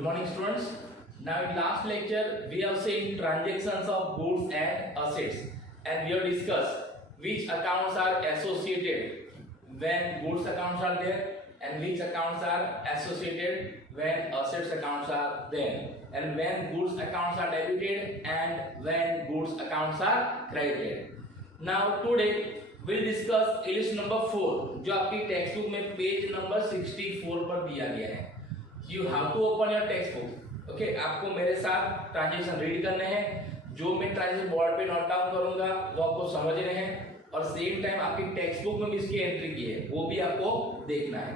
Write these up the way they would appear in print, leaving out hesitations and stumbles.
Good morning, students. Now, in last lecture, we have seen transactions of goods and assets, and we have discussed which accounts are associated when goods accounts are there, and which accounts are associated when assets accounts are there, and when goods accounts are debited and when goods accounts are credited. Now, today we'll discuss illustration number 4, जो आपकी text book में page number 64 पर दिया गया है. You have to open your textbook. Okay, आपको मेरे साथ ट्रांजेक्शन रीड करने हैं. जो मैं ट्रांजेक्शन बोर्ड पे नोट डाउन करूंगा वो आपको समझने हैं, और सेम टाइम आपकी टेक्स्ट बुक में भी इसकी एंट्री की है वो भी आपको देखना है.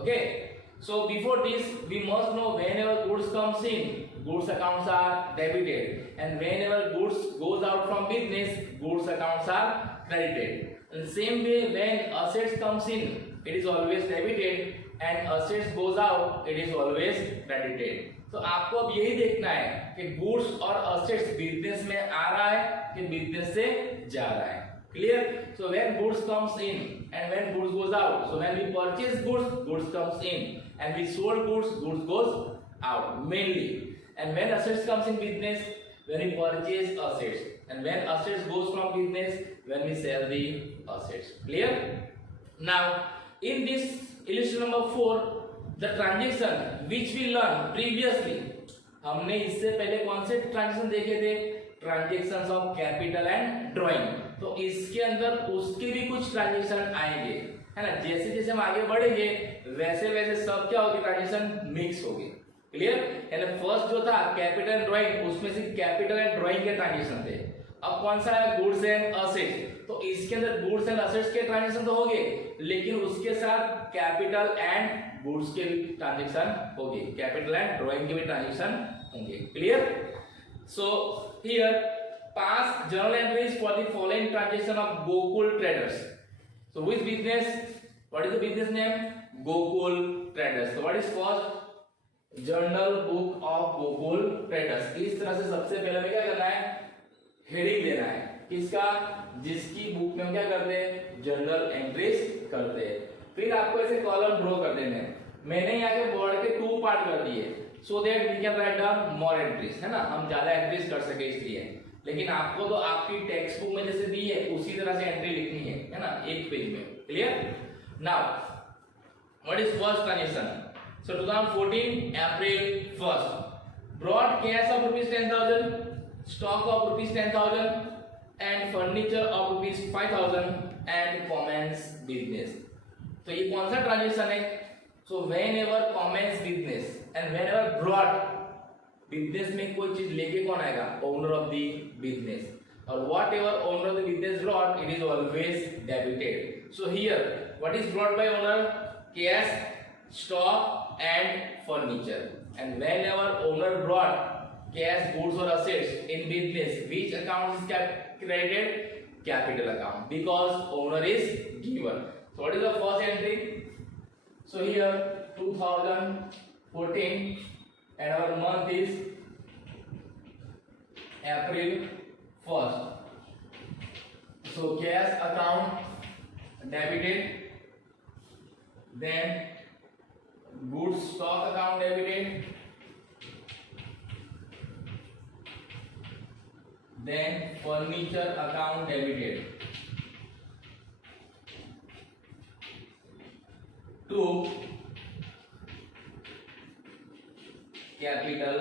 Okay, so before this we must know whenever goods comes in, goods accounts are debited, and whenever goods goes out from business, goods accounts are credited. In same way, when assets comes in, it is always debited, and assets goes out, it is always credited. तो आपको अब यही देखना है कि goods और assets business में आ रहा है कि बिजनेस से जा रहा है. Clear? So when goods comes in and when goods goes out. So when we purchase goods, goods comes in, and we sold goods, goods goes out mainly. And when assets comes in business, when we purchase assets, and when assets goes from business, when we sell the assets. Clear? Now in this illustration number 4, the transaction which we learned previously, हमने इससे पहले कौन से transaction देखे थे? Transactions of capital and drawing. तो इसके अंदर उसके भी कुछ ट्रांजेक्शन आएंगे, है ना. जैसे जैसे हम आगे बढ़ेंगे वैसे वैसे सब क्या होगी, ट्रांजेक्शन मिक्स होगी. क्लियर? यानी फर्स्ट जो था कैपिटल एंड ड्राइंग, उसमें से कैपिटल एंड ड्राइंग के ट्रांजेक्शन थे. अब कौन सा है? Goods and assets. तो इसके अंदर गुड्स एंड असेट्स के ट्रांजेक्शन तो होंगे, लेकिन उसके साथ कैपिटल एंड गुड्स के भी ट्रांजेक्शन होंगे, कैपिटल एंड ड्राइंग के भी ट्रांजेक्शन होंगे. Clear? So here pass journal entries for the following transaction of Gokul traders. So which business, what is the business name? Gokul traders. तो what is first? Journal book of Gokul traders. इस तरह से सबसे पहले हमें क्या करना है? हेडिंग देना है. किसका? जिसकी बुक में हम क्या करते हैं? जर्नल एंट्रीज करते हैं. फिर आपको ऐसे कॉलम ड्रॉ कर देने हैं. मैंने यहाँ के बोर्ड के 2 पार्ट कर दिए so that we can write down more entries, है ना. हम ज्यादा एंट्रीज कर सके इसलिए. लेकिन आपको तो आपकी टेक्स्ट बुक में जैसे दी है उसी तरह से एंट्री लिखनी है ना, एक पेज में. Clear? Now what is first transaction? So 2014 April 1st, brought cash of ₹10,000, stock of ₹10,000, and furniture of ₹5,000, and commence business. तो ये कौन सा ट्रांजेक्शन है? So whenever commence business and whenever brought, business में कोई चीज लेके कौन आएगा? Owner of the business. और whatever owner of the business brought, it is always debited. So here what is brought by owner? Cash, stock and furniture. And whenever owner brought cash, goods or assets in business, which account is credited? Capital account, because owner is given. So what is the first entry? So here 2014 and our month is April 1st. So cash account debited, then goods stock account debited, then furniture account debited, to capital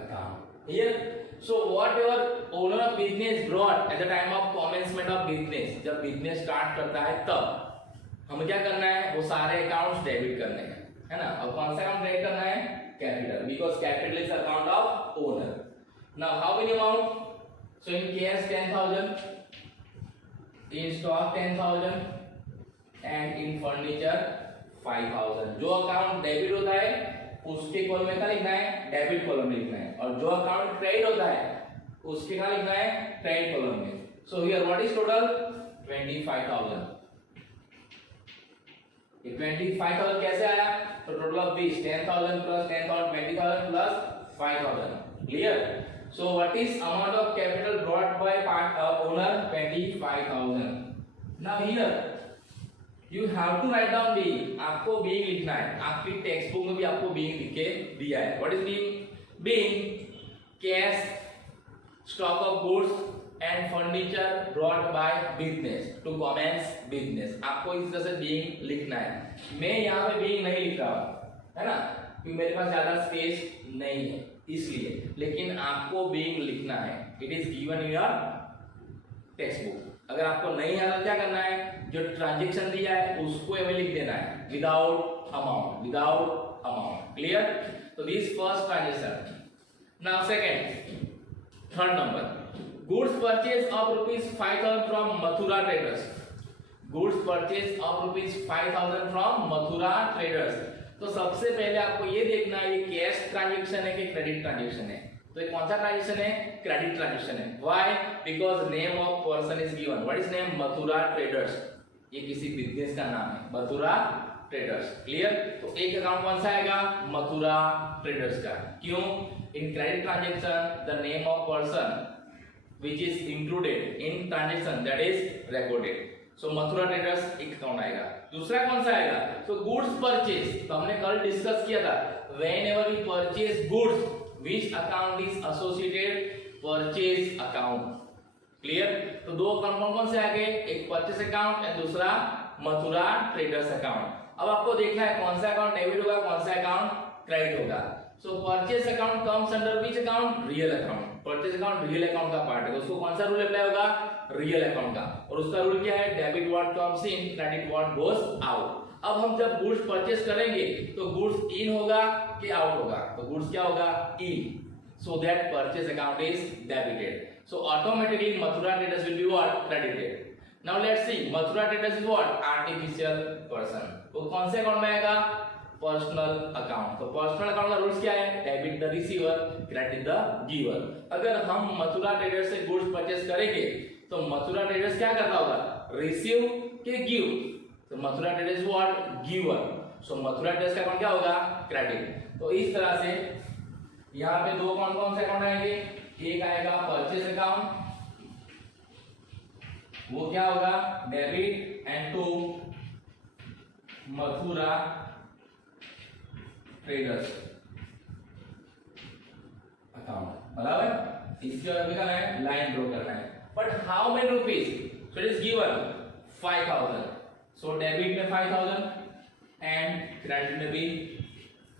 account. Here, so whatever owner of business brought at the time of commencement of business, जब business start करता है तब हमें क्या करना है? वो सारे अकाउंट्स डेबिट करने हैं, है ना. और कौन सा अकाउंट डेबिट करना है? Capital, because capital is account of owner. Now how many amount? So in cash 10,000, in stock 10,000, and in furniture 5,000. जो अकाउंट डेबिट होता है उसके कॉलम में क्या लिखना है? डेबिट कॉलम में लिखना है. और जो अकाउंट क्रेडिट होता है उसके क्या लिखना है? क्रेडिट कॉलम में. So here what is total? 25,000. ये 25,000 कैसे आया? तो total of this 10,000 plus 10,000 20,000 plus 5,000. Clear? So what is amount of capital brought by owner? 25,000. Now here you have to write down being, आपको बीइंग लिखना है। आपकी text book में भी आपको बीइंग लिख के दिया है। What is being? Being cash stock of goods and furniture brought by business to commence business. आपको इस तरह से बीइंग लिखना है। मैं यहाँ पे बीइंग नहीं लिख रहा हूँ, है ना, क्योंकि मेरे पास ज्यादा स्पेस नहीं है इसलिए, लेकिन आपको बीइंग लिखना है। It is given in your text book. अगर आपको नहीं आता क्या करना है, जो ट्रांजैक्शन दिया है उसको एवं लिख देना है, without amount, without amount. Clear? तो this first transaction. Now second, third number, goods purchase of ₹5,000 from Mathura traders. Goods purchase of ₹5,000 from Mathura traders. तो सबसे पहले आपको ये देखना है ये कैश ट्रांजैक्शन है कि क्रेडिट ट्रांजैक्शन है। तो ये कौन सा ट्रांजैक्शन है? क्रेडिट ट्रांजैक्शन है। Why? Because name of person is given. What is name? Mathura traders. ये किसी बिजनेस का नाम है, मथुरा ट्रेडर्स। क्लियर? तो एक अकाउंट कौन सा आएगा? मथुरा ट्रेडर्स का। क्यों? In credit transaction the name of person which is included in transaction that is recorded. So Mathura traders एक अकाउंट आएगा। दूसरा कौन सा आएगा? So goods purchase, तो हमने कल डिस्कस किया था, whenever we purchase goods which account is associated? purchase account. Clear? तो दो अकाउंट कौन से आ गए? एक परचेस अकाउंट और दूसरा मथुरा ट्रेडर्स अकाउंट। अब आपको देखना है कौन सा अकाउंट डेबिट होगा, कौन सा अकाउंट क्रेडिट होगा। So purchase account comes under which account? Real account. Purchase account real account का पार्ट है, तो उसको कौन सा रूल अप्लाई होगा? रियल अकाउंट का। और उसका रूल क्या है? Debit what comes in, credit what goes out. अब हम जब गुड्स परचेस करेंगे तो गुड्स इन होगा कि आउट होगा? तो गुड्स क्या होगा? In. So that purchase account is debited. So automatically Mathura traders will be what? Credited. Now let's see, Mathura traders is what? Artificial person. वो कौन से अकाउंट में आएगा? Personal account. तो पर्सनल अकाउंट का रूल्स क्या है? Debit the receiver, credit the giver. अगर हम मथुरा ट्रेडर्स से गुड्स परचेस करेंगे तो मथुरा ट्रेडर्स क्या करता होगा? रिसीव के गिव। तो Mathura traders what? Giver. So Mathura traders का अकाउंट क्या होगा? क्रेडिट। तो इस तरह से यहाँ पे दो कौन से अकाउंट आएंगे? एक आएगा परचेस अकाउंट, वो क्या होगा? Debit, and to Mathura traders account. बराबर? इसके बाद लिखना है, लाइन ड्रॉ करना है। But how many rupees? So it is given 5,000। So debit में 5,000 एंड क्रेडिट में भी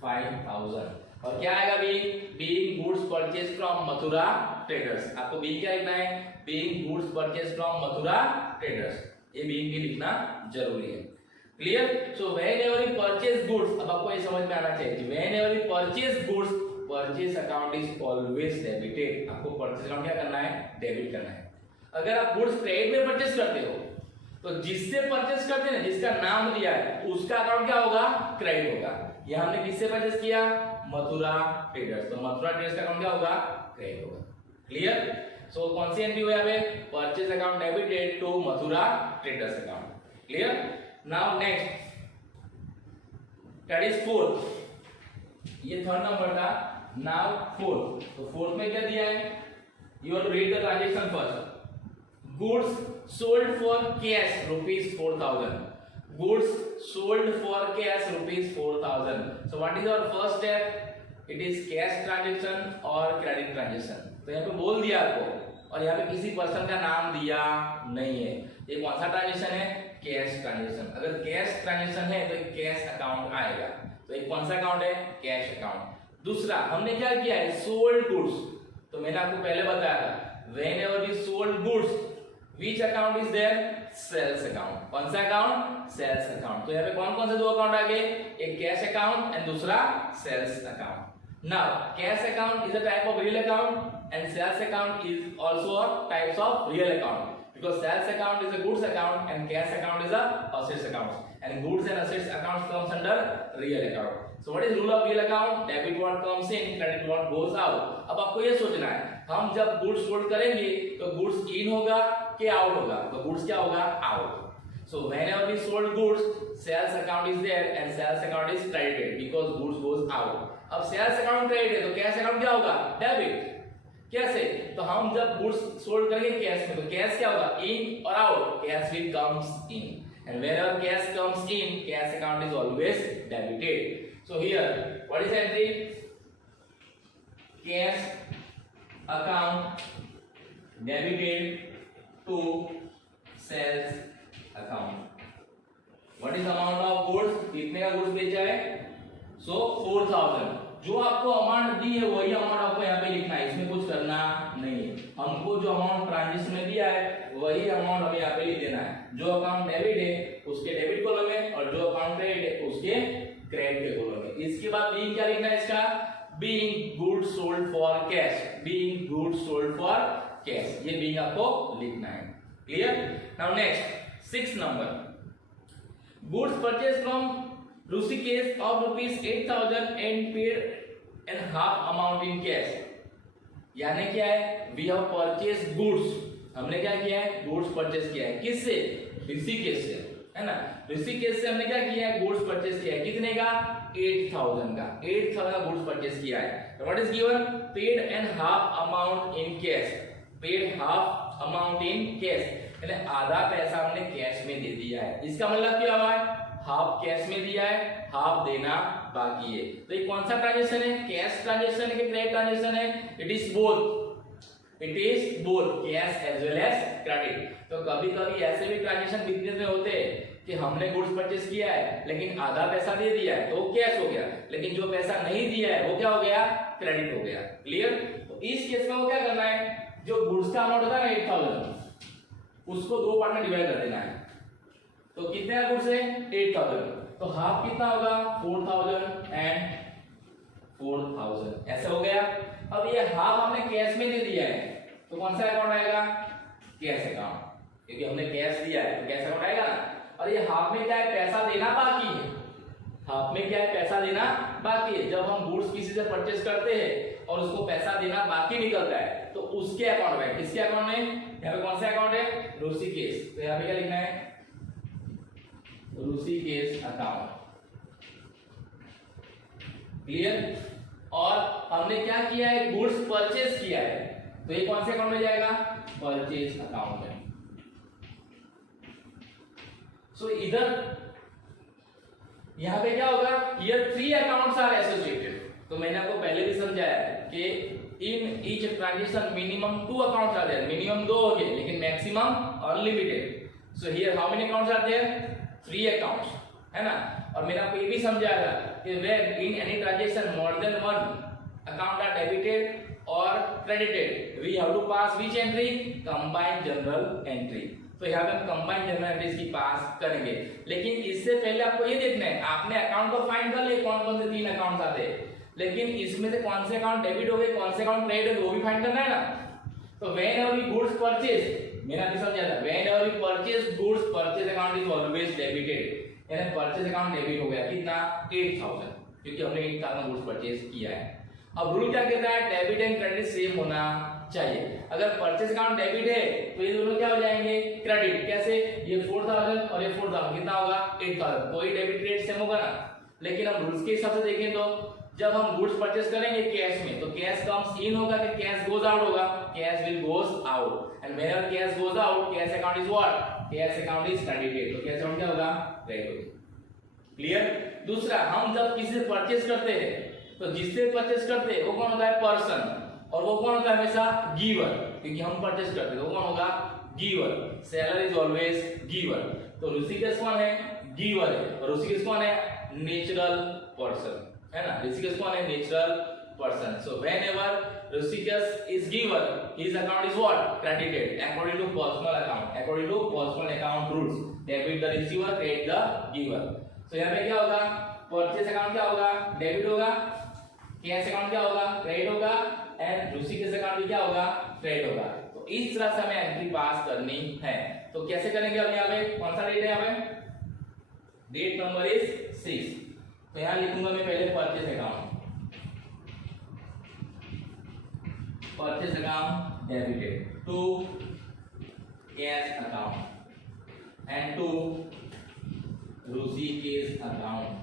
5,000। और क्या आएगा? Being goods purchase from Mathura traders. आपको बीइंग क्या लिखना है? Being goods purchase from Mathura traders. ये बीइंग भी लिखना जरूरी है। Clear? So whenever you purchase goods, अब आपको ये समझ में आना चाहिए कि whenever you purchase goods, purchase account is always debited. आपको purchase account क्या करना है? डेबिट करना है। अगर आप गुड्स क्रेडिट में परचेस करते हो तो जिससे परचेस करते हैं, जिसका नाम दिया है, उसका अकाउंट क्या होगा? क्रेडिट होगा। ये हमने किससे परचेस किया? मथुरा ट्रेडर्स। तो मथुरा ट्रेडर्स का अकाउंट क्या होगा? क्रेडिट होगा। क्लियर? सो कौन सी एंट्री हुई यहाँ पे? Purchase account debited to Mathura traders account. Clear? Now next, that is fourth. ये थर्ड नंबर था। Now fourth. तो फोर्थ में क्या दिया है? You have to read the transaction first. Goods sold for cash ₹4,000. Goods sold for cash ₹4,000. So what is our first step? It is cash transaction or credit transaction. तो यहाँ पे बोल दिया आपको, और यहाँ पे किसी पर्सन का नाम दिया नहीं है। ये कौन सा ट्रांजेक्शन है? Cash transaction. अगर कैश ट्रांजेक्शन है तो एक कैश अकाउंट आएगा। तो एक कौन सा अकाउंट है? Cash account. दूसरा हमने क्या किया है? Sold goods. तो मैंने आपको पहले बताया था, whenever we sold goods, which account is there? Sales account. कौन सा अकाउंट? Sales account. तो यहाँ पे कौन से दो अकाउंट आ गए? एक कैश अकाउंट एंड दूसरा sales account. Now cash account is a type of real account and sales account is also a types of real account. Because sales account is a goods account and cash account is a assets account, and goods and assets accounts comes under real account. So what is rule of real account? Debit what comes in, credit what goes out. अब आपको ये सोचना है, हम जब goods sold करेंगे तो goods in होगा कि out होगा? तो goods क्या होगा? out. So whenever we sold goods, sales account is there and sales account is credited because goods goes out. अब sales account credit है तो cash account क्या होगा? Debit. कैसे? तो हम जब गुड्स सोल्ड करेंगे कैश में, तो कैश क्या होगा? इन और out. Cash will comes in and whenever cash comes in, cash account is always debited. So here what is the entry? Cash account debited to sales account. What is amount of goods? कितने का goods बेचा है? So 4000. जो आपको amount दी है वही amount आपको यहाँ पे लिखना है, इसमें कुछ करना नहीं है। हमको जो अमाउंट ट्रांजेक्शन में दिया है वही अमाउंट हमें यहाँ पे लिख देना है। जो अकाउंट डेबिट है उसके डेबिट कॉलम में और जो अकाउंट क्रेडिट है उसके क्रेडिट के कॉलम में। इसके बाद बीइंग क्या लिखना है इसका? Being goods sold for cash, being goods sold for cash, ये बीइंग आपको लिखना है। Clear? Now next 6 number, goods purchase from Rushikesh of rupees 8,000 and paid and half amount in cash. यानी क्या है? We have purchased goods. हमने क्या किया है? Goods purchase किया है। किससे? ऋषिकेश से, है ना? ऋषिकेश से हमने क्या किया है? Goods purchase किया है। कितने का? 8,000 का। 8,000 का goods purchase किया है। What is given? Paid and half amount in cash. Paid half amount in cash. यानी आधा पैसा हमने कैश में दे दिया है। इसका मतलब क्या हुआ है? हाफ कैश में दिया है, हाफ देना बाकी है। तो ये कौन सा ट्रांजैक्शन है? कैश ट्रांजैक्शन है कि क्रेडिट ट्रांजैक्शन है? It is both, it is both cash as well as credit. तो कभी कभी ऐसे भी ट्रांजैक्शन बिजनेस में होते हैं कि हमने गुड्स परचेस किया है लेकिन आधा पैसा दे दिया है तो वो कैश हो गया, लेकिन जो पैसा नहीं दिया है वो क्या हो गया? क्रेडिट हो गया। क्लियर? तो इस केस में वो क्या करना है? जो गुड्स का अमाउंट होता है ना 8,000, उसको दो पार्ट में डिवाइड कर देना है। तो कितने गुड्स है? 8,000, तो हाफ कितना होगा? 4,000 एंड 4,000, ऐसा हो गया। अब ये हाफ हमने कैश में दे दिया है तो कौन सा अकाउंट आएगा? कैश अकाउंट, क्योंकि हमने कैश दिया है तो कैश अकाउंट आएगा ना। और ये हाफ में क्या है? पैसा देना बाकी है। हाफ में क्या है? पैसा देना बाकी है। जब हम गुड्स किसी से परचेज करते हैं और उसको पैसा देना बाकी निकलता है तो उसके अकाउंट में, किसके अकाउंट में? यहाँ पे कौन सा अकाउंट है? ऋषिकेश। तो यहाँ पे क्या लिखना है? ऋषिकेश अकाउंट। क्लियर? और हमने क्या किया है? गुड्स परचेज किया है तो ये कौन से अकाउंट में जाएगा? परचेज अकाउंट में। सो इधर यहां पे क्या होगा? Here 3 accounts are associated. तो मैंने आपको पहले भी समझाया कि in each transaction minimum 2 accounts are there. Minimum 2 हो गए लेकिन maximum unlimited. So here how many accounts are there? 3 accounts, है ना? और मैंने आपको ये भी समझाया था कि when in any transaction more than 1 account are debited और credited we have to pass which entry? Combined journal entry. तो यहाँ पे हम कंबाइंड जनरल एंट्रीज की पास करेंगे। लेकिन इससे पहले आपको ये देखना है, आपने अकाउंट को फाइंड कर लिए कौन कौन से 3 अकाउंट्स आते हैं, लेकिन इसमें से कौन से अकाउंट डेबिट हो गए, कौन से अकाउंट क्रेडिट हो गए वो भी फाइंड करना है ना। तो व्हेनेवर वी गुड्स परचेज, मैंने अभी समझाया था, whenever we purchase goods, purchase account is always debited. यानी परचेज अकाउंट डेबिट हो गया कितना? 8,000, क्योंकि हमने 8,000 गुड्स परचेज किया है। अब रूल क्या कहता है? डेबिट एंड क्रेडिट सेम होना चाहिए। अगर परचेज अकाउंट डेबिट है तो ये दोनों क्या हो जाएंगे? क्रेडिट। कैसे? ये 4,000 और ये 4,000 कितना होगा? 8,000। तो ये डेबिट क्रेडिट सेम होगा ना। लेकिन हम रूल्स के हिसाब से देखें तो जब हम गुड्स परचेज करेंगे कैश में तो कैश कम्स इन होगा कि कैश गोज आउट होगा? Cash will goes out. And whenever cash goes out, cash account is what? Cash account is credited. तो कैश अकाउंट क्या होगा? क्रेडिट। क्लियर? दूसरा, हम जब किसी से परचेज करते हैं तो जिससे परचेज करते हैं वो कौन होता है? पर्सन। और वो कौन होता है? हमेशा गिवर, क्योंकि हम परचेज करते हैं तो वो कौन होगा? Giver. Seller is always giver. तो ऋषिकेश कौन है? गिवर है। और ऋषिकेश कौन है? नेचुरल पर्सन, है ना? ऋषिकेश कौन है? Natural person. So whenever Rishikesh is giver, his account is what? Credited according to personal account, according to personal account rules. Debit the receiver, credit the giver. So यहाँ पे क्या होगा? परचेज अकाउंट क्या होगा? डेबिट होगा। कैश अकाउंट क्या होगा? Credit होगा। एंड ऋषिकेश अकाउंट भी क्या होगा? क्रेडिट होगा। तो इस तरह से हमें एंट्री पास करनी है। तो कैसे करेंगे? अब यहाँ पे कौन सा डेट है? यहाँ पे डेट नंबर इज 6। तो यहाँ लिखूंगा मैं पहले purchase account, purchase account debited to cash account and to Rishikesh account.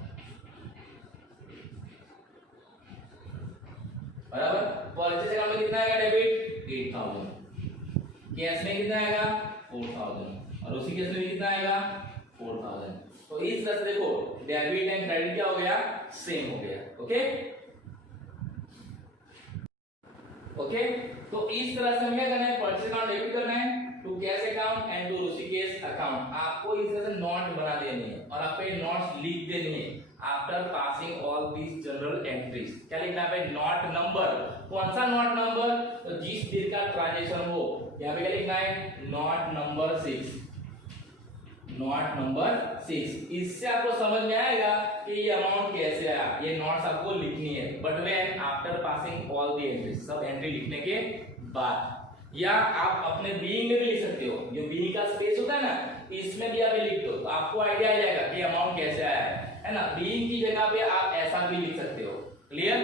बराबर? परचेज अकाउंट में कितना आएगा? डेबिट 8,000। कैश में कितना आएगा? 4,000। और ऋषिकेश में कितना आएगा? 4,000। इस तरह से देखो डेबिट एंड क्रेडिट क्या हो गया, सेम हो गया। ओके ओके, तो इस तरह से हमें क्या करना है, परचेज अकाउंट डेबिट करना है to cash account and to Rishikesh account. आपको इस तरह से नोट बना देनी है और आप पे नोट्स लिख देनी है after passing all this general entries. क्या लिखना है, नोट नंबर। कौन सा नोट नंबर, तो जिस दिन का ट्रांजैक्शन हो। यहाँ पे क्या लिखना है, नोट नंबर 6, नोट नंबर 6। इससे आपको समझ में आएगा कि ये अमाउंट कैसे आया। ये नोट्स आपको लिखनी है, but when after passing all the entries, सब एंट्री लिखने के बाद। या आप अपने बीइंग में भी लिख सकते हो, जो बीइंग का स्पेस होता है ना, इसमें भी आप लिख दो तो आपको आइडिया आ जाएगा कि अमाउंट कैसे आया है ना। बीइंग की जगह पे आप ऐसा भी लिख सकते हो, क्लियर।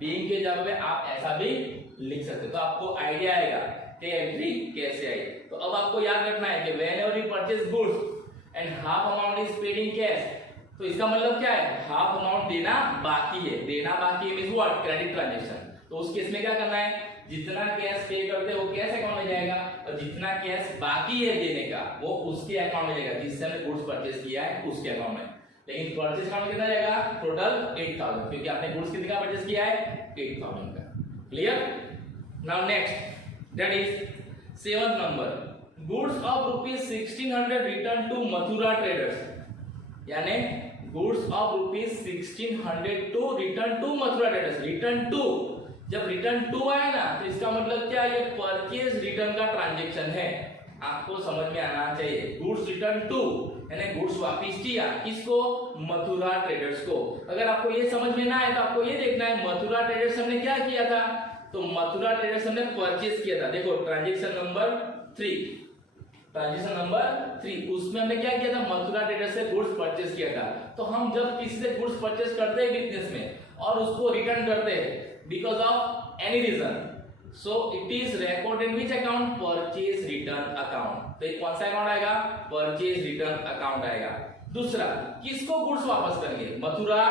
बीइंग की जगह पे आप ऐसा भी लिख सकते हो, तो आपको आइडिया आएगा कि एंट्री कैसे आई। तो अब आपको याद रखना है कि whenever you purchase goods and half amount is paid in cash, तो इसका मतलब क्या है, हाफ अमाउंट देना बाकी है। देना बाकी है मींस व्हाट, क्रेडिट ट्रांजैक्शन। तो उस केस में क्या करना है, जितना कैश पे करते हैं वो कैश अकाउंट में जाएगा, और जितना कैश बाकी है देने का वो उसके अकाउंट में जाएगा जिससे हमने गुड्स परचेज किया है उसके अकाउंट में। लेकिन परचेज अकाउंट में कितना जाएगा, टोटल 8000, क्योंकि आपने गुड्स कितने का परचेज किया है, 8000 का। Clear. Now next that is 7th number, goods of ₹1600 return to Mathura traders. यानी goods of ₹1600 to return to Mathura traders. Return to, जब रिटर्न टू आया ना तो इसका मतलब क्या, ये परचेज रिटर्न का ट्रांजैक्शन है। आपको समझ में आना चाहिए, गुड्स रिटर्न टू यानी गुड्स वापस किया किसको, मथुरा ट्रेडर्स को। अगर आपको ये समझ में ना आए तो आपको ये देखना है मथुरा ट्रेडर्स हमने क्या किया था, तो मथुरा ट्रेडर्स हमने परचेज किया था। देखो ट्रांजैक्शन नंबर 3, ट्रांजैक्शन नंबर 3, उसमें हमने क्या किया था, मथुरा ट्रेडर्स से गुड्स परचेज किया था। तो हम जब किसी से गुड्स परचेज करते हैं बिजनेस में और उसको रिटर्न करते हैं because of any reason, so it is recorded in which account, purchase return account। तो ये कौन सा अकाउंट आएगा, purchase return account आएगा। दूसरा, किसको गुड्स वापस करेंगे, मथुरा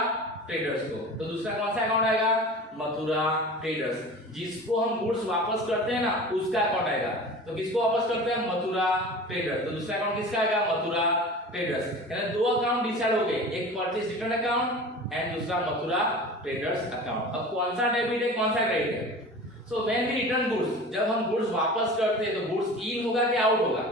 ट्रेडर्स को, तो दूसरा कौन सा अकाउंट आएगा, मथुरा ट्रेडर्स। जिसको हम गुड्स वापस करते हैं ना उसका अकाउंट आएगा। तो किसको वापस करते हैं, मथुरा ट्रेडर्स, तो दूसरा अकाउंट किसका आएगा, मथुरा ट्रेडर्स। यानी दो अकाउंट डिसाइड हो गए, एक परचेज रिटर्न अकाउंट एंड दूसरा मथुरा ट्रेडर्स अकाउंट। अब कौन सा डेबिट है कौन सा क्रेडिट है, so when we return goods, जब हम गुड्स वापस करते हैं तो गुड्स इन होगा कि आउट होगा,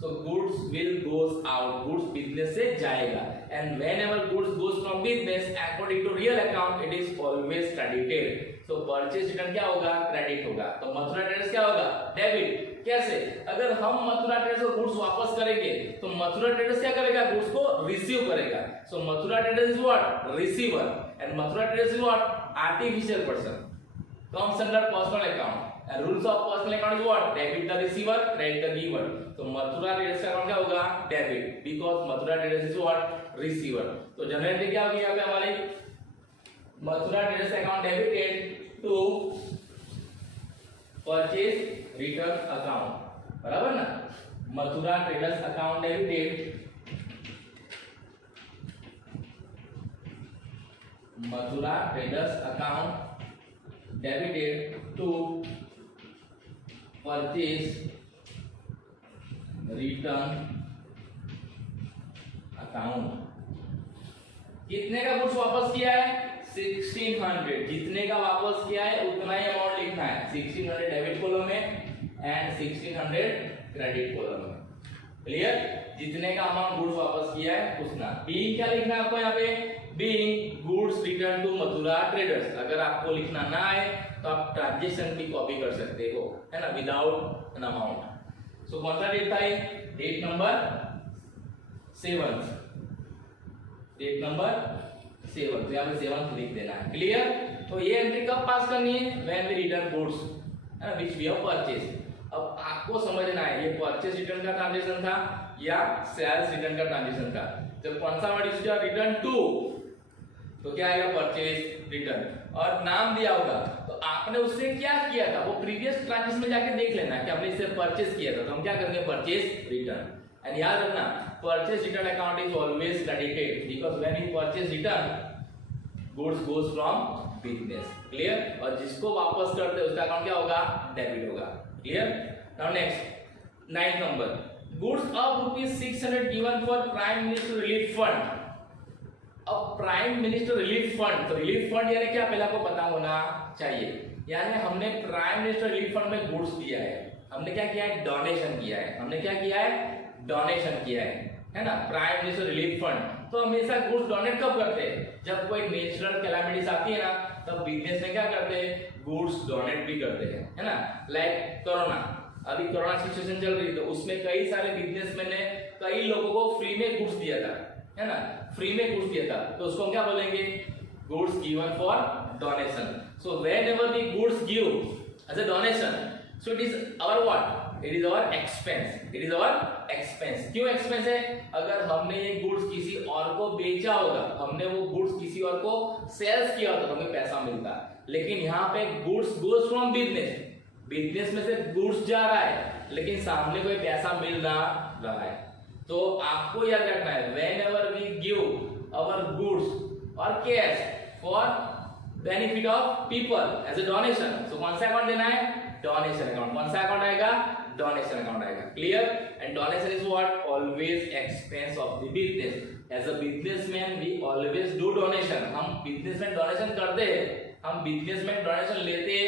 so goods will goes out, goods business से जाएगा। And whenever goods goes from business according to real account it is always credited. So purchase return क्या होगा, क्रेडिट होगा। तो मथुरा ट्रेडर्स क्या होगा, डेबिट। कैसे, अगर हम मथुरा ट्रेडर्स को गुड्स वापस करेंगे तो मथुरा ट्रेडर्स क्या करेगा, गुड्स को रिसीव करेगा। So Mathura traders is what, receiver, and Mathura traders is what, artificial person, comes under personal account and rules of personal account is what, debit the receiver, credit the giver। तो Mathura traders का account क्या होगा, debit, because Mathura traders is what, receiver. तो journal entry क्या होगी यहाँ पे हमारी, Mathura traders account debited to purchase return account, बराबर ना। Mathura traders account debited, Mathura traders account debited to purchase return account। कितने का गुड्स वापस किया है, 1600। जितने का वापस किया है उतना ही अमाउंट लिखना है, 1600 डेबिट कॉलम में एंड 1600 क्रेडिट कॉलम में। क्लियर, जितने का अमाउंट गुड्स वापस किया है उतना। बीइंग क्या लिखना है आपको यहाँ पे, being goods return to Mathura traders. अगर आपको लिखना ना आए तो आप ट्रांजैक्शन की कॉपी कर सकते हो, है ना, विदाउट एन अमाउंट। सो कौन सा डेट था ये, डेट नंबर 7, डेट नंबर 7, तो यहाँ पे 7 लिख देना है। क्लियर। तो ये एंट्री कब पास करनी है, व्हेन वी रिटर्न गुड्स, है ना, व्हिच वी हैव परचेज। अब आपको समझना है ये परचेज रिटर्न का ट्रांजैक्शन था या सेल्स रिटर्न का ट्रांजैक्शन था। जब कौन सा वर्ड यूज किया, रिटर्न टू, तो क्या आएगा, परचेज रिटर्न, और नाम दिया होगा तो आपने उससे क्या किया था वो प्रीवियस ट्रांजैक्शन में जाके देख लेना कि आपने इससे परचेज किया था, तो हम क्या करेंगे, परचेज रिटर्न। एंड याद रखना, purchase return account is always credited because when you purchase return goods goes from business. Clear. और जिसको वापस करते हैं उसका अकाउंट क्या होगा, डेबिट होगा। Clear. Now next 9th number, goods of ₹600 given for prime minister relief fund. अब प्राइम मिनिस्टर रिलीफ फंड, तो रिलीफ फंड यानी क्या पहले आपको पता होना चाहिए, यानी हमने प्राइम मिनिस्टर रिलीफ फंड में गुड्स दिया है, हमने क्या किया है, डोनेशन किया है, हमने क्या किया है, डोनेशन किया है ना, प्राइम मिनिस्टर रिलीफ फंड। तो हमेशा गुड्स डोनेट कब करते हैं, जब कोई नेचुरल कैलामिटीज आती है ना, तब बिजनेस में क्या करते हैं, गुड्स डोनेट भी करते हैं, है ना। लाइक कोरोना, अभी कोरोना सिचुएशन चल रही, तो उसमें कई सारे बिजनेसमैन ने कई लोगों को फ्री में गुड्स दिया था, है ना, फ्री में गुड्स दिया था, तो उसको हम क्या बोलेंगे, goods given for donation. So whenever we goods give as a donation, so it is our what, it is our expense, it is our expense. क्यों एक्सपेंस है, अगर हमने ये गुड्स किसी और को बेचा होगा, हमने वो गुड्स किसी और को सेल्स किया होता तो हमें पैसा मिलता, लेकिन यहाँ पे goods goes from business, business में से गुड्स जा रहा है लेकिन सामने कोई पैसा मिल रहा है। तो आपको याद रखना है, whenever we give our goods और cash for benefit of people as a donation, so कौन सा अकाउंट देना है, डोनेशन अकाउंट। कौन सा अकाउंट आएगा, डोनेशन अकाउंट आएगा, clear. And donation is what, always expense of the business. As a businessman we always do donation, हम businessman donation करते हैं, हम बिजनेसमैन डोनेशन लेते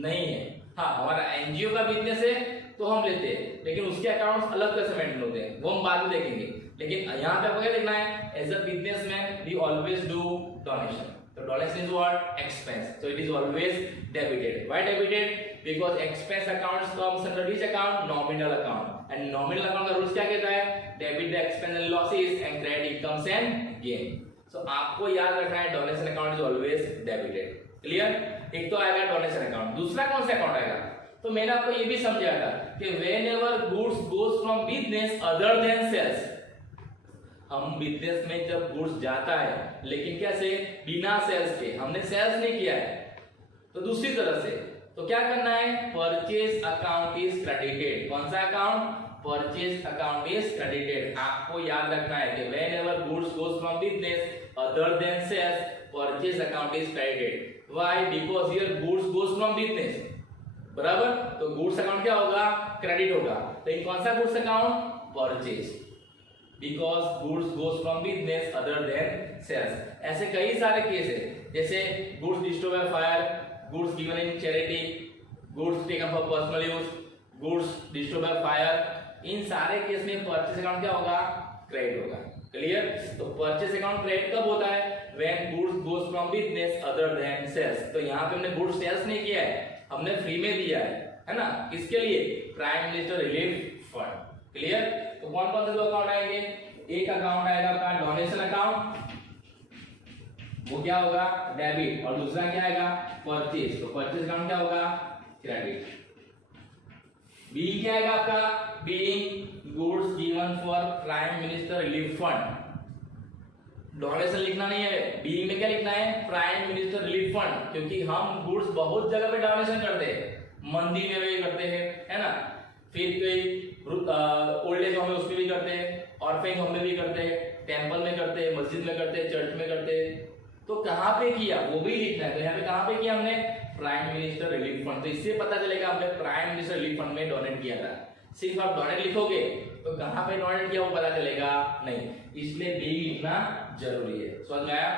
नहीं है। हाँ, हमारा एनजीओ का बिजनेस है तो हम लेते हैं, लेकिन उसके अकाउंट्स अलग तरह से मेंटेन होते हैं, वो हम बाद में देखेंगे। लेकिन यहाँ पे आपको क्या देखना है, as a businessman we always do donation, तो donation is what, expense, so it is always debited. Why debited? Because expense accounts comes under which account, nominal account, and nominal account का रूल्स क्या कहता है, debit the expense and losses and credit incomes and gain. So आपको याद रखना है, donation account is always debited, clear. एक तो आएगा डोनेशन अकाउंट, दूसरा कौन सा अकाउंट आएगा, तो मैंने आपको ये भी समझाया था कि whenever goods goes from business other than sales, हम बिजनेस में जब गुड्स जाता है लेकिन कैसे, बिना सेल्स के, हमने सेल्स नहीं किया है, तो दूसरी तरह से, तो क्या करना है, परचेज अकाउंट इज क्रेडिटेड। कौन सा account, purchase account is credited. आपको याद रखना है कि whenever goods goes from business other than sales, purchase account is credited. Why, because here goods goes from business, बराबर, तो गुड्स अकाउंट क्या होगा, क्रेडिट होगा। लेकिन कौन सा goods account, purchase, because goods goes from business other than sales. ऐसे कई सारे केस है, जैसे goods destroyed by fire, goods given in charity, goods taken for personal use, goods destroyed by fire, इन सारे केस में परचेज अकाउंट क्या होगा, क्रेडिट होगा, क्लियर। तो परचेज अकाउंट क्रेडिट कब होता है, when goods goes from business other than sales. तो यहाँ पे हमने गुड्स सेल्स नहीं किया है, हमने फ्री में दिया है ना, किसके लिए, prime minister relief fund, clear. तो कौन कौन से दो अकाउंट आएंगे, एक अकाउंट आएगा आपका डोनेशन अकाउंट, वो क्या होगा, डेबिट, और दूसरा क्या आएगा, परचेज, तो परचेज अकाउंट क्या होगा, क्रेडिट। बी क्या आएगा आपका, being goods given for prime minister relief fund, donation लिखना नहीं है, बी में क्या लिखना है, प्राइम मिनिस्टर रिलीफ फंड, क्योंकि हम गुड्स बहुत जगह पे डोनेशन करते हैं, मंदिर में भी करते हैं, है ना, फिर कोई ओल्ड एज होम में उसमें भी करते हैं, ऑर्फेनेज होम में भी करते हैं, टेंपल में करते हैं, मस्जिद में करते हैं, चर्च में करते हैं, तो कहाँ पे किया वो भी लिखना है। तो यहाँ पे कहाँ पे किया हमने, प्राइम मिनिस्टर रिलीफ फंड, तो इससे पता चलेगा हमने प्राइम मिनिस्टर रिलीफ फंड में डोनेट किया था। सिर्फ आप डोनेट लिखोगे तो कहाँ पे डोनेट किया वो पता चलेगा नहीं, इसलिए बी लिखना जरूरी है। समझ में आया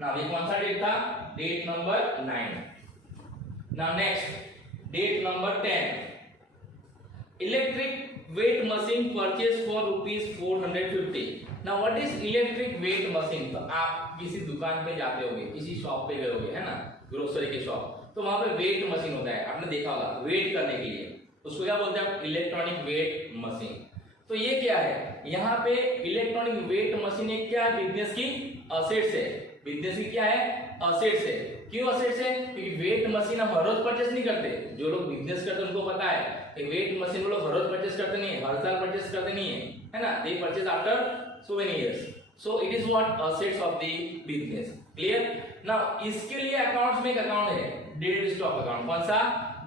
ना। ये कौन सा डेट था, date number 9। Now next date number 10, electric weight machine purchase for ₹450। Now what is electric weight machine. तो आप किसी दुकान पे जाते होंगे, किसी शॉप पे गए होंगे, है ना, ग्रोसरी के शॉप, तो वहां पे वेट मशीन होता है, आपने देखा होगा, वेट करने के लिए, उसको क्या बोलते हैं, इलेक्ट्रॉनिक वेट मशीन। तो ये क्या है, यहाँ पे इलेक्ट्रॉनिक वेट मशीन एक क्या है, बिजनेस की असेट्स है, बिजनेस की क्या है, असेट्स है। क्यों असेट्स है, क्योंकि वेट मशीन हम हर रोज परचेस नहीं करते, जो लोग बिजनेस करते हैं उनको पता है कि वेट मशीन वो लोग हर रोज परचेस करते नहीं है, हर साल परचेस करते नहीं है ना, they purchase after so many years, so it is what assets of the business, clear। now इसके लिए अकाउंट्स में एक अकाउंट है, डेड स्टॉक अकाउंट। कौन सा,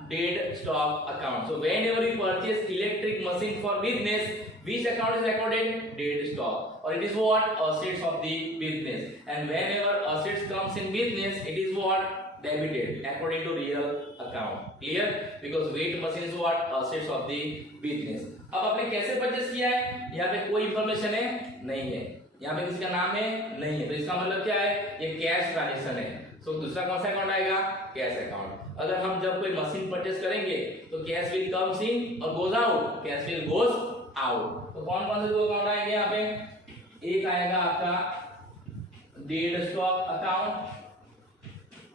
dead stock account. so whenever you purchase electric machine for business, which account is recorded, dead stock, or it is what, assets of the business, and whenever assets comes in business, it is what, debited according to real account, clear, because weight machine is what, assets of the business। अब आपने कैसे purchase किया है, यहाँ पे कोई information है नहीं है, यहाँ पे किसी का नाम है नहीं है, तो इसका मतलब क्या है, ये कैश ट्रांजेक्शन है। सो दूसरा कौन सा अकाउंट आएगा, कैश अकाउंट। अगर हम जब कोई मशीन परचेस करेंगे तो कैश विल कम्स इन और goes out, cash will goes out. तो कौन कौन से दो अकाउंट आएंगे यहाँ पे, एक आएगा आपका डेड स्टॉक अकाउंट,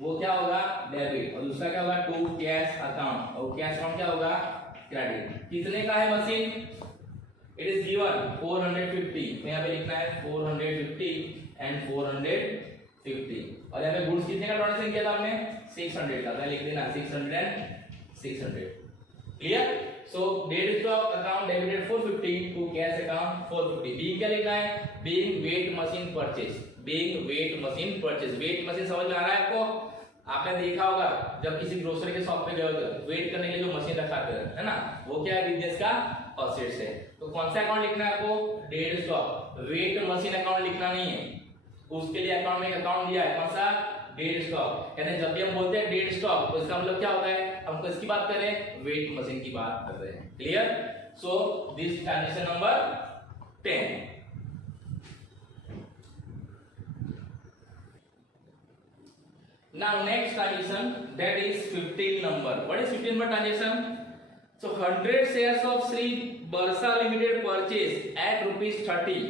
वो क्या होगा डेबिट, और दूसरा क्या होगा टू कैश अकाउंट, और कैश अकाउंट क्या होगा क्रेडिट। कितने का है मशीन, इट इज गिवन 450, तो यहाँ पे लिखना है 450 एंड 450, और यहाँ पे गुड्स कितने का डोनेशन किया था हमने 600 का, तो लिख देना 600 and 600। Clear. So dead stock account debited 450 to cash account 450। Being क्या लिखना है, being weight machine purchase, being weight machine purchase. Weight machine समझ में आ रहा है आपको, आपने देखा होगा जब किसी ग्रोसरी के शॉप पे गए हो वेट करने के लिए जो मशीन रखाते हैं, है ना, वो क्या है, बिजनेस का असेट्स है। तो कौन सा अकाउंट लिखना है आपको, dead stock. Weight machine account लिखना नहीं है, उसके लिए अकाउंट में एक अकाउंट दिया है, कौन सा, डेड स्टॉक। यानी जब भी हम बोलते हैं डेड स्टॉक तो इसका मतलब क्या होता है, हम किसकी बात कर रहे हैं, वेट मशीन की बात कर रहे हैं। Clear. So this transaction number 10। Now next transaction, that is 15 number. What is 15 number transaction? So 100 shares of Sri Bursa Limited purchase at ₹30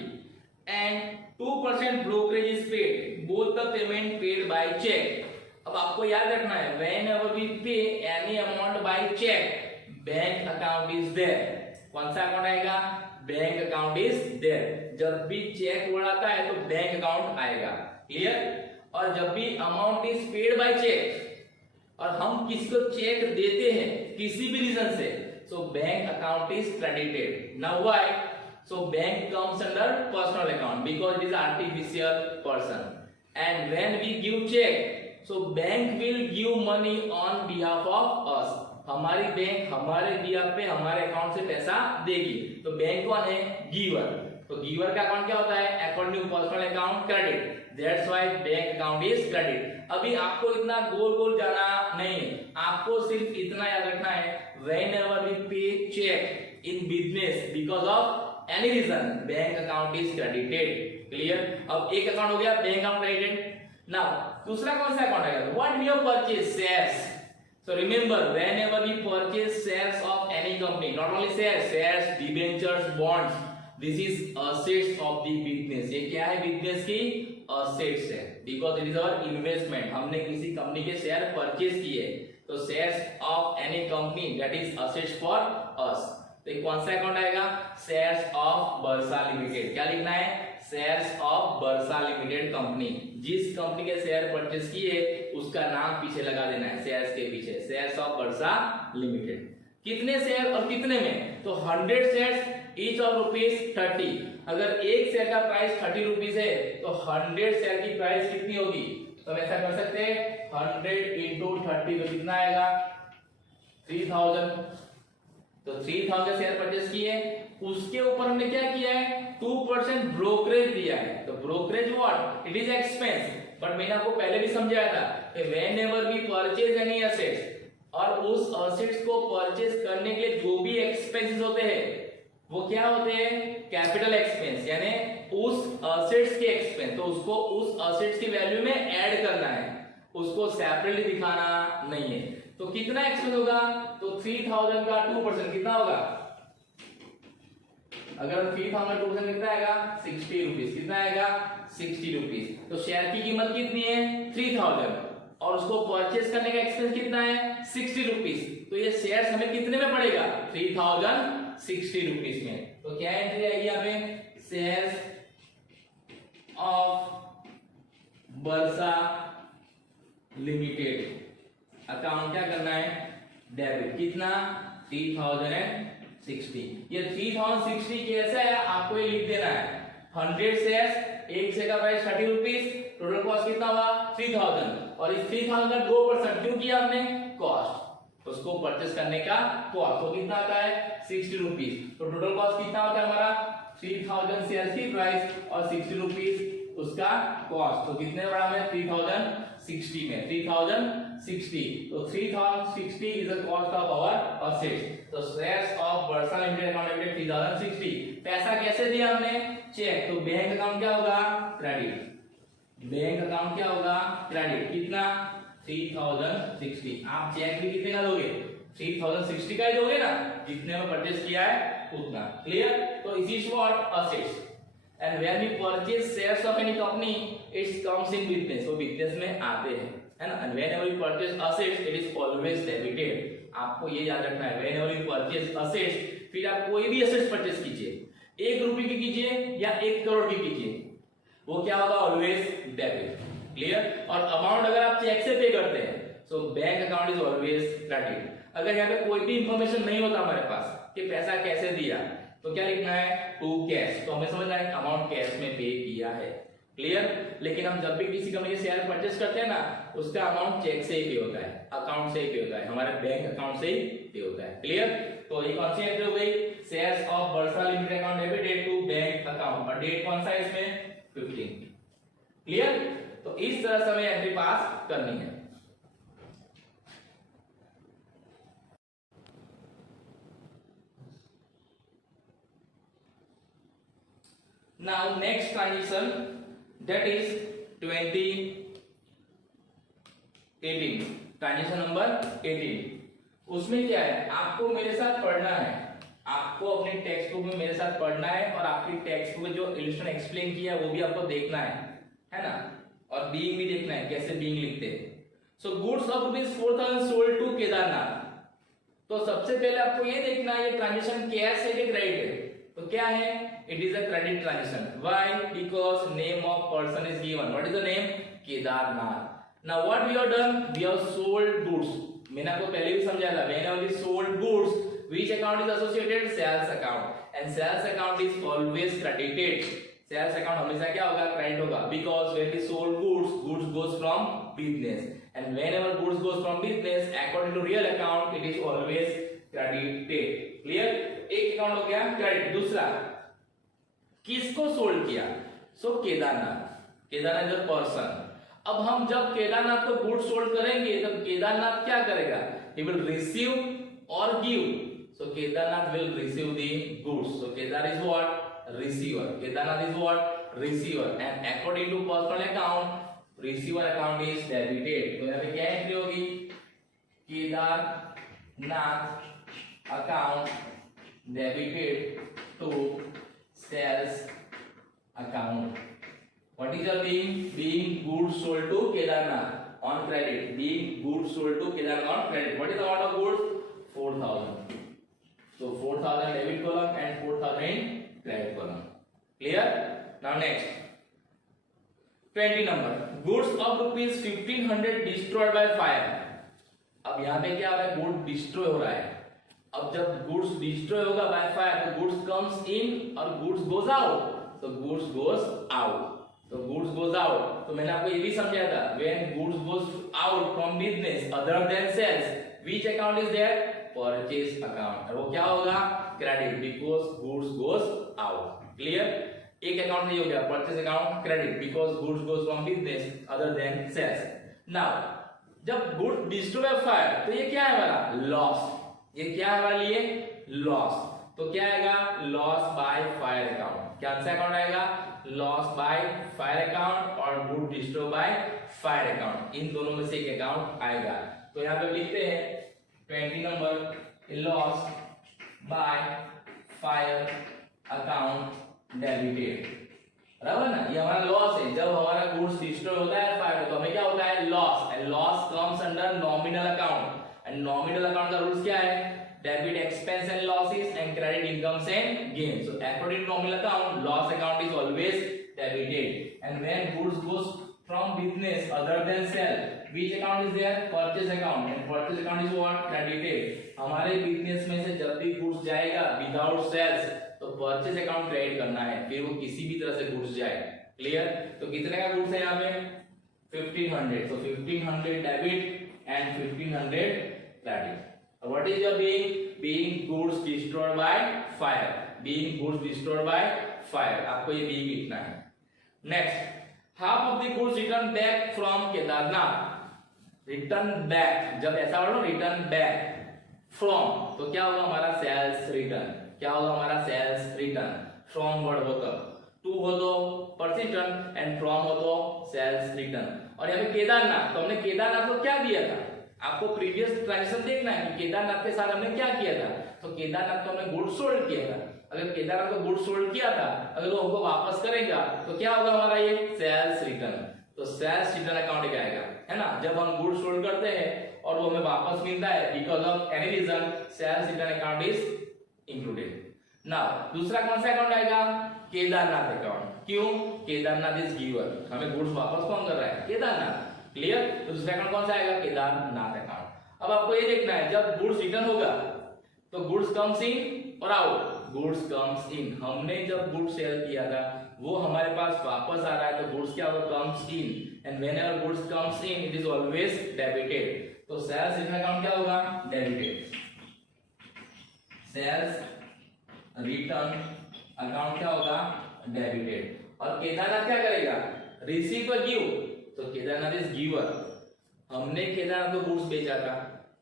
and 2% brokerage is paid. Both the payment paid by check. अब आपको याद रखना है, whenever we pay any amount by check, bank account is there. कौन सा account आएगा, bank account is there. जब भी चेक उड़ाता है तो बैंक अकाउंट आएगा। क्लियर। और जब भी amount is paid by cheque और हम किसी को चेक देते हैं किसी भी रीजन से, so bank account is credited. Now why, so bank comes under personal account because it is artificial person and when we give cheque, so bank will give money on behalf of us. हमारी bank हमारे behalf पे हमारे account से पैसा देगी। तो bank कौन है, गिवर। तो गिवर का अकाउंट क्या होता है, according to personal account credit, that's why bank account is credit. अभी आपको इतना गोल गोल जाना नहीं, आपको सिर्फ इतना याद रखना है, whenever we pay check in business because of any reason, bank account is credited. Clear. अब एक अकाउंट हो गया बैंक अकाउंट क्रेडिटेड। नाउ दूसरा कौन सा अकाउंट आएगा, what we have purchase, shares. So remember, whenever we purchase shares of any company, not only shares, debentures, bonds, this is assets of the business. ये क्या है, business की assets है, because it is our investment. हमने किसी company के share purchase किए, तो shares of any company that is assets for us. तो ये कौन सा अकाउंट आएगा, शेयर्स ऑफ बर्सा लिमिटेड। क्या लिखना है, shares of Bursa limited company. जिस कंपनी के शेयर परचेज किए उसका नाम पीछे लगा देना है, शेयर्स के पीछे, शेयर्स ऑफ बर्सा लिमिटेड। कितने शेयर और कितने में, तो 100 शेयर्स ईच ऑफ ₹30। अगर एक शेयर का प्राइस 30 रुपीज है तो 100 शेयर की प्राइस कितनी होगी, तो हम ऐसा कर सकते हैं 100 इंटू 30, तो कितना आएगा 3000। तो 3000 शेयर परचेज किए, उसके ऊपर हमने क्या किया है, 2% ब्रोकरेज दिया है। तो brokerage what, it is expense. But मैंने आपको पहले भी समझाया था कि whenever we purchase any assets, और उस एसेट्स को परचेज करने के लिए जो भी एक्सपेंसेस होते हैं वो क्या होते हैं, कैपिटल एक्सपेंस, यानी उस एसेट्स के एक्सपेंस। तो उसको उस एसेट्स की वैल्यू में ऐड करना है, उसको सेपरेटली दिखाना नहीं है। तो कितना एक्सपेंस होगा, तो 3000 का 2% कितना होगा, अगर 3000 2% कितना आएगा 60 रुपीज। कितना आएगा 60 रुपीज। तो शेयर की कीमत कितनी है 3000 और उसको परचेज करने का एक्सपेंस कितना है 60 रुपीज। तो ये शेयर हमें कितने में पड़ेगा 3060 रुपीज में। तो क्या एंट्री आएगी यहाँ पे, shares of Bursa limited account क्या करना है, डेबिट। कितना 3060। ये 3060 कैसा है आपको ये लिख देना है, 100 शेयर्स, एक शेयर का प्राइस 30 रुपीज, टोटल कॉस्ट कितना हुआ 3000, और इस 3000 का 2% क्यों किया हमने, कॉस्ट, उसको परचेस करने का कॉस्ट। तो कितना आता है 60 रुपीज। तो टोटल कॉस्ट कितना होता है हमारा 3000 शेयर्स की प्राइस और 60 रुपीज उसका कॉस्ट। तो कितने बढ़ा में 3060 में 3060, तो 3060 is the cost of our assets. तो shares of Bursa limited account debited 3060। पैसा कैसे दिया हमने? चेक। तो बैंक अकाउंट क्या होगा? क्रेडिट। बैंक अकाउंट क्या होगा? क्रेडिट। कितना? 3060। आप चेक भी कितने का दोगे? 3060 का ही दोगे ना, जितने में परचेस किया है उतना। क्लियर? तो इस is what assets. And when we purchase shares of any company it's comes in business, वो बिजनेस में आते हैं, है ना। And whenever we purchase assets it is always debited. आपको ये याद रखना है, व्हेनेवर वी परचेज असेट्स, फिर आप कोई भी असेट्स परचेज कीजिए, 1 रुपए की कीजिए या 1 करोड़ की कीजिए, वो क्या होगा? Always debit. क्लियर? और अमाउंट अगर आप चेक से पे करते हैं सो bank account is always credit. अगर यहाँ पे कोई भी इंफॉर्मेशन नहीं होता हमारे पास कि पैसा कैसे दिया, तो क्या लिखना है? To cash. तो हमें समझ आए अमाउंट कैश में पे किया है। क्लियर? लेकिन हम जब भी किसी कंपनी से शेयर परचेस करते हैं ना, उसका अमाउंट चेक से ही पे होता है, अकाउंट से ही पे होता है, हमारे बैंक अकाउंट से ही पे होता है। क्लियर? तो ये कौन सी एंट्री हो गई? Shares of Bursa limited account debited to bank account. और डेट कौन सा है इसमें? 15। क्लियर? तो इस तरह से हमें एंट्री पास करनी है। Now next transaction, that is 2018, transaction number 18। उसमें क्या है? आपको मेरे साथ पढ़ना है, आपको अपनी टेक्स्ट बुक में मेरे साथ पढ़ना है, और आपकी टेक्स्ट बुक में जो इलस्ट्रेशन एक्सप्लेन किया है वो भी आपको देखना है ना। और बीइंग भी देखना है, कैसे बीइंग लिखते हैं। So goods of ₹4000 sold to Kedarnath. तो सबसे पहले आपको ये देखना है ये ट्रांजेक्शन कैश है कि क्रेडिट है। तो क्या है? It is a credit transaction. Why? Because name of person is given. What is the name? Kedarnath. Now what we have done? We have sold goods. मैंने आपको पहले भी समझाया था, whenever we sold goods, which account is associated? Sales account. And sales account is always credited. Sales account हमेशा क्या होगा? Credit होगा. Because when we sold goods, goods goes from business. And whenever goods goes from business, according to real account, it is always credited. Clear? एक account हो गया credit. दूसरा, किसको sold किया? So Kedarnath. Kedarnath is a person. अब हम जब केदारनाथ को गुड्स सोल्ड करेंगे तब केदारनाथ क्या करेगा? ही विल रिसीव और give. So Kedarnath will receive the goods. So Kedar is what? Receiver. Kedarnath is what? Receiver. And according to personal account, receiver account is debited. तो यहाँ पे क्या एंट्री होगी? Kedarnath account debited to sales account. What is the being? Being goods sold to Kedarnath on credit. Being goods sold to Kedarnath on credit. What is the amount of goods? 4000. So 4000 debit column and 4000 in credit column. Clear? Now next 20 number. Goods of ₹1500 destroyed by fire. अब यहाँ पे क्या हो रहा है? Good destroy हो रहा है। अब जब गुड्स डिस्ट्रॉय होगा बाय फायर तो गुड्स कम्स इन और गुड्स गोज आउट। तो गुड्स गोज आउट, तो गुड्स गोज आउट। तो मैंने आपको ये भी समझाया था, when goods goes out from business other than sales, which account is there? Purchase account. और वो क्या होगा? Credit, because goods goes out. Clear? एक अकाउंट नहीं हो गया, purchase account credit, because goods goes from business other than sales. Now जब goods destroy by fire तो ये क्या है हमारा? लॉस। ये क्या है हमारे लिए? लॉस। तो क्या आएगा? Loss by fire account. क्या सा अकाउंट आएगा? लॉस बाय फायर अकाउंट और good destroy by fire account. इन दोनों में से एक अकाउंट आएगा। तो यहाँ पे लिखते हैं 20 number, loss by fire account debited. बराबर ना? ये हमारा लॉस है। जब हमारा गुड्स डिस्ट्रॉय होता है फायर तो हमें क्या होता है? Loss. And loss comes under nominal account. And nominal account का रूल्स क्या है? Debit expense and losses and credit incomes and gains. So according to nominal account, loss account is always debited. And when goods goes from business other than sale, which account is there? Purchase account. And purchase account is what? Credited. हमारे business में से जब भी goods जाएगा without sales तो purchase account credit करना है, फिर वो किसी भी तरह से गुड्स जाए। क्लियर? तो कितने का गुड्स है यहाँ पे? 1500। So 1500 debit and 1500 credit. What is your being? Being goods destroyed by fire. Being goods destroyed by fire. आपको ये being लिखना है। Next half of the goods return back from Kedarnath. Return back, जब ऐसा बोलो रिटर्न बैक फ्रॉम, तो क्या होगा हमारा सेल्स रिटर्न। क्या होगा हमारा सेल्स रिटर्न। फ्रॉम वर्ड हो तो, टू हो तो परचेज रिटर्न एंड फ्रॉम हो तो सेल्स रिटर्न। और यहाँ पे केदारनाथ, तो हमने केदारनाथ को क्या दिया था, आपको प्रीवियस ट्रांजेक्शन देखना है कि केदारनाथ के साथ हमने क्या किया था। तो केदारनाथ को हमने गुड्स सोल्ड किया था। अगर केदारनाथ को गुड्स सोल्ड किया था, अगर वो हमको वापस करेगा तो क्या होगा हमारा ये सेल्स रिटर्न। तो सेल्स रिटर्न अकाउंट क्या आएगा, है ना। जब हम गुड्स सोल्ड करते हैं और वो हमें वापस मिलता है because of any reason, sales return account is included. Now दूसरा कौन सा अकाउंट आएगा, केदारनाथ अकाउंट। क्यों, केदारनाथ इज गिवर, हमें गुड्स वापस कौन कर रहा है, केदारनाथ। क्लियर। तो दूसरा अकाउंट कौन सा आएगा, केदारनाथ अकाउंट। अब आपको ये देखना है जब गुड्स रिटर्न होगा तो गुड्स कम्स इन और आउट, गुड्स कम्स इन। हमने जब गुड्स सेल किया था वो हमारे पास वापस आ रहा है तो गुड्स क्या होगा, comes in. And whenever goods comes in it is always debited. तो सेल्स रिटर्न अकाउंट क्या होगा, डेबिटेड। सेल्स रिटर्न अकाउंट क्या होगा, डेबिटेड। और केदारनाथ क्या करेगा, रिसीव और गिव। तो केदारनाथ इज गिवर, हमने केदारनाथ को गुड्स बेचा था,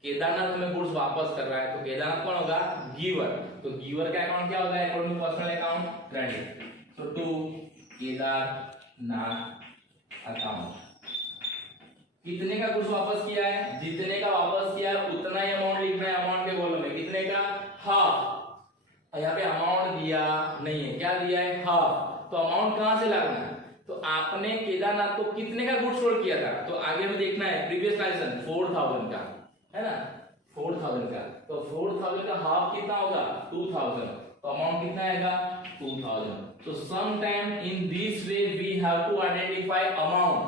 केदारनाथ हमें गुड्स वापस कर रहा है तो केदारनाथ कौन होगा, गिवर। तो गिवर का अकाउंट क्या होगा, according to personal account credit. तो टू केदारनाथ अकाउंट। कितने का गुड्स वापस किया है, जितने का वापस किया है उतना ही अमाउंट लिखना है अमाउंट के कॉलम में। कितने का, हाफ। यहाँ पे अमाउंट दिया नहीं है, क्या दिया है, हाफ। तो अमाउंट कहां से लाना है, तो आपने केदारनाथ को कितने का गुड्स सोल्ड किया था, तो आगे हमें देखना है प्रीवियस ट्रांजेक्शन 4000 का, है ना, 4000 का। तो 4000 का हाफ कितना होगा, 2000। तो अमाउंट कितना आएगा, 2000। तो sometime in this way we have to identify amount.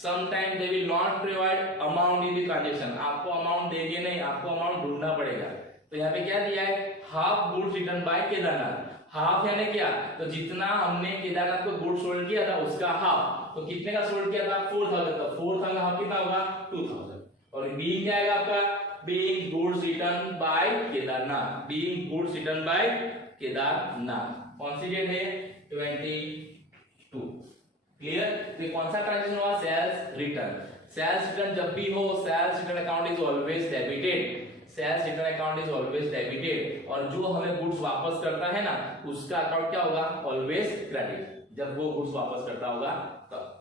Sometime they will not provide amount in the transaction. आपको अमाउंट देंगे नहीं, आपको अमाउंट ढूंढना पड़ेगा। तो यहाँ पे क्या दिया है, half goods return by Kedarnath. Half यानी क्या, तो जितना हमने केदारनाथ को गुड्स सोल्ड किया था उसका हाफ। तो कितने का सोल्ड किया था, 4000 का। 4000 हाफ कितना होगा, 2000। और बीइंग क्या आएगा आपका, being goods return by Kedarnath. Being goods return by Kedarnath. कौन सी डेट है, 22। क्लियर। तो ये कौन सा ट्रांजेक्शन हुआ, सेल्स रिटर्न। सेल्स रिटर्न जब भी हो, sales return account is always debited. Sales return account is always debited. और जो हमें गुड्स वापस करता है ना उसका अकाउंट क्या होगा, ऑलवेज क्रेडिट, जब वो गुड्स वापस करता होगा तब।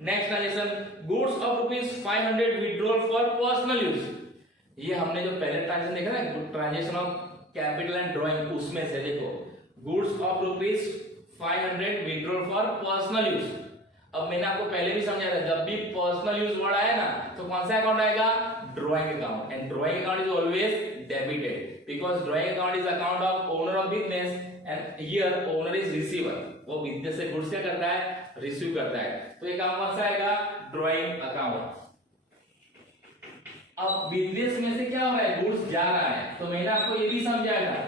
Next transaction, goods of ₹500 withdrawal for personal use. ये हमने जो पहले ट्रांजेक्शन देखा ना, transaction of capital and drawing, उसमें से देखो goods of ₹500 withdrawal for personal use. अब मैंने आपको पहले भी समझाया था, जब भी पर्सनल यूज वर्ड आए ना तो कौन सा अकाउंट आएगा, drawing account. And drawing account is always debited because drawing account is account of owner of business and here owner is receiver. वो बिजनेस से गुड्स क्या करता है, रिसीव करता है। तो ये काम कौन सा आएगा, ड्राइंग अकाउंट। अब बिजनेस में से क्या हो रहा है, गुड्स जा रहा है। तो मैंने आपको ये भी समझाया था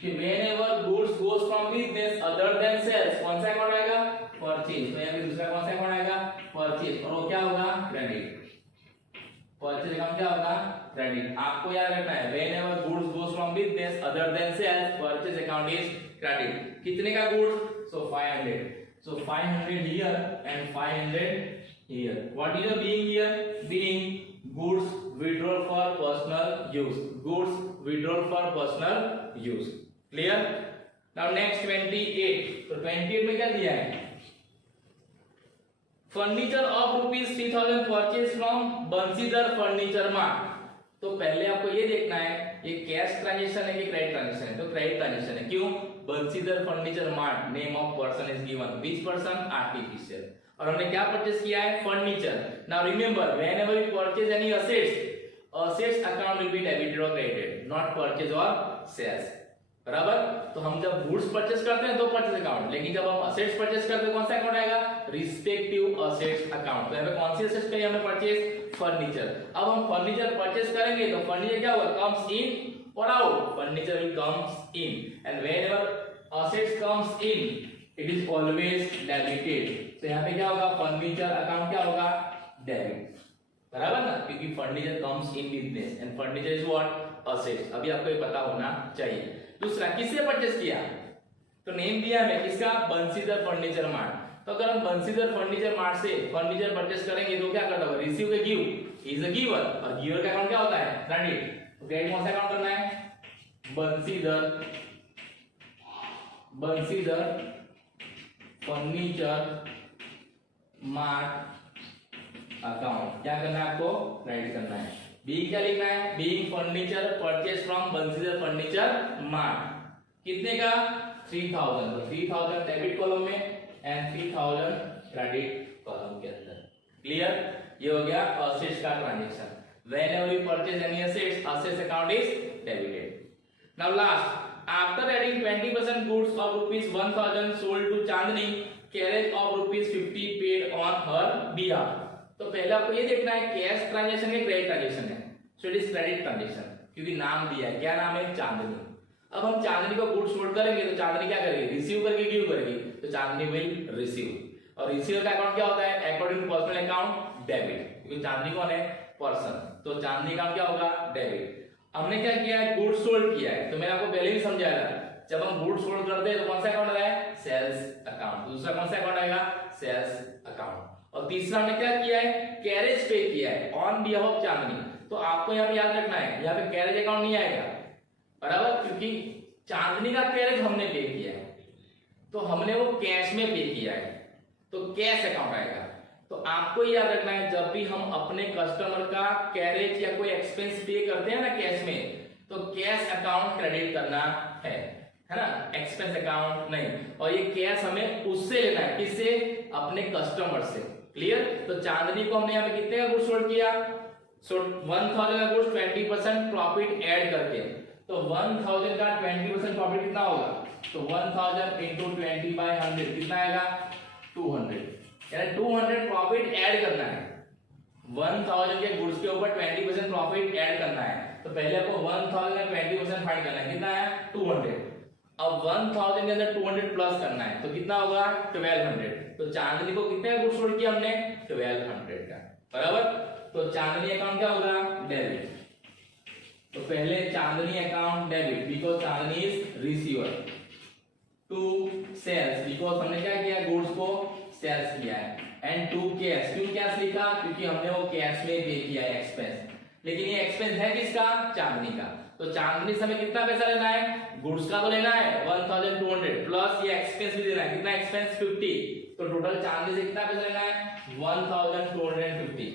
कि whenever goods goes from business other than sales, कौन सा अकाउंट आएगा, परचेज। तो यहाँ पे दूसरा कौन सा अकाउंट आएगा, परचेज। और वो क्या होगा, क्रेडिट। परचेज अकाउंट क्या होगा, क्रेडिट। आपको याद रखना है whenever goods goes from business other than sales, purchase account is credit। कितने का goods, so 500। so 500 here and 500 here। what is your being here, being goods withdrawn for personal use। goods withdrawn for personal use। Clear. Now next 28। तो 28 में क्या दिया है, furniture of ₹3000 purchase from Bansidhar furniture mart. तो पहले आपको ये देखना है ये कैश ट्रांजैक्शन है कि क्रेडिट ट्रांजैक्शन है। तो क्रेडिट ट्रांजैक्शन है, क्यों, Bansidhar furniture mart, name of person is given, which person, artificial. और हमने क्या परचेज किया है, furniture. Now remember whenever you purchase any assets account will be debited और क्रेडिटेड, नॉट परचेज और सेल्स। बराबर। तो हम जब गुड्स परचेस करते हैं तो परचेस अकाउंट, लेकिन जब हम असेट्स परचेस करते हैं कौन सा अकाउंट आएगा, रिस्पेक्टिव असेट्स अकाउंट। तो यहाँ पे कौन सी असेट्स करेंगे हमने परचेस, फर्नीचर। अब हम फर्नीचर परचेस करेंगे तो फर्नीचर क्या होगा, कम्स इन और out, furniture will comes in. And whenever assets comes in it is always debited. तो यहाँ पे क्या होगा, फर्नीचर अकाउंट क्या होगा, डेबिट। बराबर ना, क्योंकि furniture comes in business and furniture is what, assets. अभी आपको ये पता होना चाहिए। दूसरा, किससे परचेस किया, तो नेम दिया है किसका, बंसीधर फर्नीचर मार्ट। तो अगर हम बंसीधर फर्नीचर मार्ट से फर्नीचर परचेस करेंगे तो क्या करता होगा, रिसीव के गिव इज अ गिवर, और गिवर का अकाउंट क्या होता है, क्रेडिट। तो क्रेडिट कौन सा अकाउंट करना है, बंसीधर फर्नीचर मार्ट अकाउंट, क्या करना है आपको, क्रेडिट करना है। बी क्या लिखना है, being furniture purchase from Bansidhar furniture mart, कितने का, 3000, तो 3000 डेबिट कॉलम में एंड 3000 क्रेडिट कॉलम के अंदर। क्लियर, ये हो गया असेट्स का transaction. Whenever you purchase any assets, assets account is debited. Now last, after adding 20% goods of rupees 1000 sold to Chandni, carriage of rupees 50 paid on her behalf. तो पहले आपको ये देखना है कैश ट्रांजैक्शन है क्रेडिट ट्रांजैक्शन है, सो it is credit transaction, क्योंकि नाम दिया है, क्या नाम है, चांदनी। अब हम चांदनी को गुड्स सोल्ड करेंगे तो चांदनी क्या करेगी, रिसीव करके गिव करेगी, तो चांदनी विल रिसीव, और रिसीवर का अकाउंट क्या होता है, according to personal account debit, क्योंकि चांदनी कौन है, पर्सन, तो चांदनी का क्या होगा, डेबिट। हमने क्या किया है, गुड्स सोल्ड किया है, तो मैंने आपको पहले भी समझाया था, जब हम गुड्स सोल्ड करते हैं तो कौन सा अकाउंट आता है, सेल्स अकाउंट, दूसरा कौन सा अकाउंट आएगा, सेल्स अकाउंट, और तीसरा हमने क्या किया है, कैरेज पे किया है ऑन बिहाफ ऑफ चांदनी। तो आपको यहाँ पे याद रखना है, यहाँ पे कैरेज अकाउंट नहीं आएगा, बराबर, क्योंकि चांदनी का कैरेज हमने पे किया है, तो हमने वो कैश में पे किया है, तो कैश अकाउंट आएगा। तो आपको याद रखना है, जब भी हम अपने कस्टमर का कैरेज या कोई एक्सपेंस पे करते हैं ना कैश में, तो कैश अकाउंट क्रेडिट करना है ना, एक्सपेंस अकाउंट नहीं। और ये कैश हमें उससे लेना है, किससे, अपने कस्टमर से। क्लियर, तो चांदनी को हमने यहाँ पे कितने का गुड्स सोल्ड किया, सो 1000 का गुड्स 20% प्रॉफिट ऐड करके, तो 1000 का 20% प्रॉफिट कितना होगा, तो 1000 into 20/100 कितना आएगा, 200, यानी 200 प्रॉफिट ऐड करना है, 1000 के गुड्स के ऊपर 20% प्रॉफिट ऐड करना है। तो पहले आपको 1000 का 20% फाइंड करना है, कितना है, 200। अब 1000 के अंदर 200 प्लस करना है, तो कितना होगा, 1200। तो चांदनी को कितने का गुड्स सोल्ड किया हमने, 1200 का, बराबर। तो चांदनी अकाउंट क्या होगा, डेबिट। तो पहले Chandni account debit, because Chandni is receiver, to sales, because हमने क्या किया, गुड्स को सेल्स किया है, एंड टू कैश, क्यों कैश लिखा, क्योंकि हमने वो कैश में पे किया है एक्सपेंस, लेकिन ये एक्सपेंस है किसका, चांदनी का। तो चांदनी से हमें कितना पैसा लेना है, गुड्स का तो लेना है 1200 प्लस ये एक्सपेंस भी देना है, कितना एक्सपेंस, 50। तो टोटल चांदनी से कितना पैसा लेना है, 1250।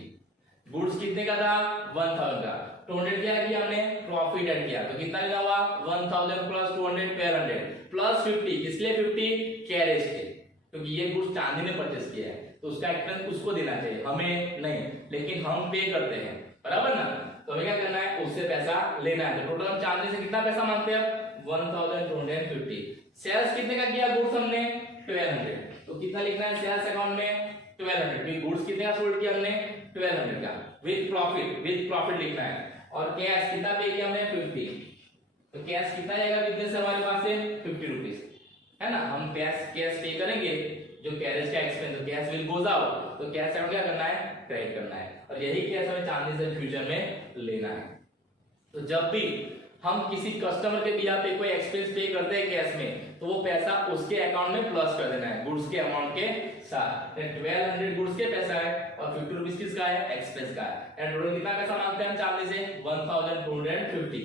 गुड्स कितने का था, 1000 का, 200 क्या किया हमने, प्रॉफिट ऐड किया, तो कितना लेना हुआ, 1000 प्लस 200 1200 प्लस 50, इसलिए 50 कैरेज के, क्योंकि ये गुड्स चांदनी ने परचेस किया है, तो उसका एक्सपेंस उसको देना चाहिए, हमें नहीं, लेकिन हम पे करते हैं, बराबर ना। तो हमें क्या करना है, उससे पैसा लेना है। तो टोटल हम चांदनी से कितना पैसा मांगते हैं, 1250। सेल्स कितने का किया, गुड्स हमने 1200, तो कितना लिखना है सेल्स अकाउंट में, 1200, क्योंकि गुड्स कितने का सोल्ड किया हमने, 1200 का, विद प्रॉफिट लिखना है। और कैश कितना पे किया हमने, 50, तो कैश कितना जाएगा बिजनेस से हमारे पास से, 50 रुपीज, है ना। हम कैश पे करेंगे, जो कैरेज का एक्सपेंस, तो कैश विल गोज आउट, तो कैश अकाउंट क्या करना है, क्रेडिट करना है, और यही कैश हमें चांदनी से फ्यूचर में लेना है। तो जब भी हम किसी कस्टमर के बिहाफ पे कोई एक्सपेंस पे करते हैं कैश में, तो वो पैसा उसके अकाउंट में प्लस कर देना है, गुड्स के अमाउंट के साथ। 1200 गुड्स के पैसा है और 50 रुपीस किसका है, एक्सपेंस का है। एंड टोटल कितना पैसा मांगते हैं हम चांदनी से, 1250।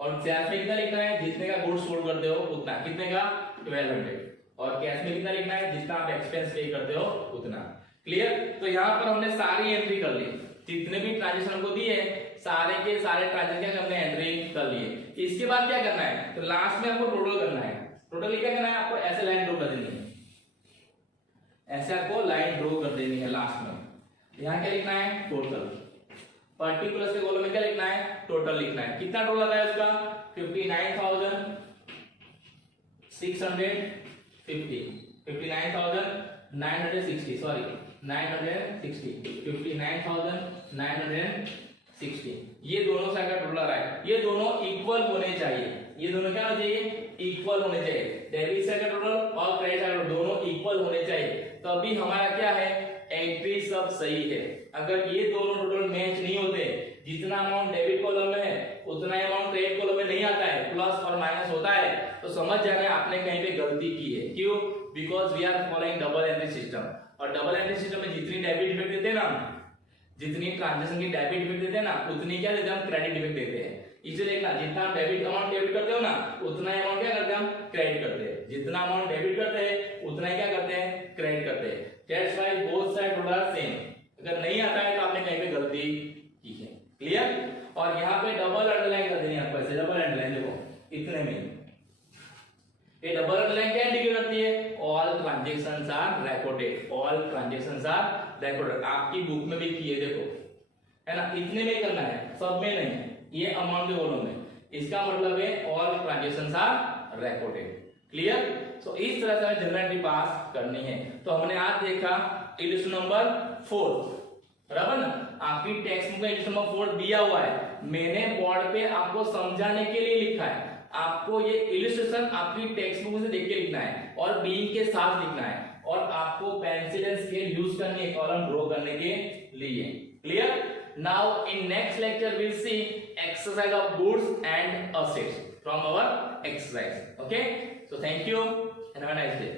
और सेल्स में कितना लिखना है, जितने का गुड्स सोल्ड करते हो उतना, कितने का, 1200। और कैश में कितना लिखना है, जितना आप एक्सपेंस पे करते हो उतना। क्लियर, तो यहाँ पर हमने सारी एंट्री कर ली, जितने भी ट्रांजेक्शन हमको दिए सारे के सारे ट्रांजेक्शन हमने एंट्री कर लिए। इसके बाद क्या करना है, तो लास्ट में आपको टोटल करना है। टोटल क्या करना है, आपको ऐसे लाइन ड्रॉ कर देनी है, ऐसे आपको लाइन ड्रॉ कर देनी है लास्ट में। यहाँ क्या लिखना है, टोटल, पर्टिकुलर के कॉलम में क्या लिखना है, टोटल लिखना है। कितना टोटल आता है उसका, 59,650, 59,960, सॉरी 960, 59,960। ये दोनों से अगर टोटल आ रहा है, ये दोनों इक्वल होने चाहिए, ये दोनों क्या होने चाहिए, इक्वल होने चाहिए। डेबिट से अगर टोटल और क्रेडिट से अगर दोनों इक्वल होने चाहिए, तभी हमारा क्या है, एंट्री सब सही है। अगर ये दोनों टोटल मैच नहीं होते, जितना अमाउंट डेबिट कॉलम में है उतना अमाउंट क्रेडिट कॉलम में नहीं आता है, प्लस और माइनस होता है, तो समझ जाना आपने कहीं पे गलती की है। क्यों, because we are following double entry system, और डबल एंट्री सिस्टम में जितनी डेबिट इफेक्ट देते हैं ना, जितनी ट्रांजैक्शन की डेबिट इफेक्ट देते हैं ना, उतनी क्या देते हैं हम क्रेडिट इफेक्ट देते हैं। इसे देखना, जितना डेबिट अमाउंट डेबिट करते हो ना, उतना अमाउंट क्या करते हैं हम क्रेडिट करते हैं, जितना अमाउंट डेबिट करते हैं उतना ही क्या करते हैं क्रेडिट करते हैं। That's why both side rule are same. अगर नहीं आता है तो आपने कहीं पे गलती की है, क्लियर। और यहाँ पे डबल अंडरलाइन कर देनी है आपको, ऐसे डबल अंडरलाइन देखो इतने में, ये डबल अंडरलाइन क्या इंडिकेट करती है, all transactions are recorded, all transactions are recorded. आपकी बुक में भी किए देखो, है ना, इतने में करना है, सब में नहीं, ये अमाउंट के कॉलम में, इसका मतलब है all transactions are recorded, clear. So इस तरह से हमें जनरल एंट्री पास करनी है। तो हमने आज देखा इल्यूस्ट्रेशन नंबर 4, बराबर ना, आपकी टेक्स्ट बुक में इल्यूस्ट्रेशन नंबर 4 दिया हुआ है, मैंने बोर्ड पे आपको समझाने के लिए लिखा है। आपको ये इल्यूस्ट्रेशन आपकी टेक्स्ट बुक से देख के लिखना है और बीइंग के साथ लिखना है, और आपको पेंसिल एंड स्केल यूज करनी है कॉलम ड्रॉ करने के लिए, clear. Now in next lecture we'll see exercise of goods and assets from our exercise. Okay, so thank you and have a nice day.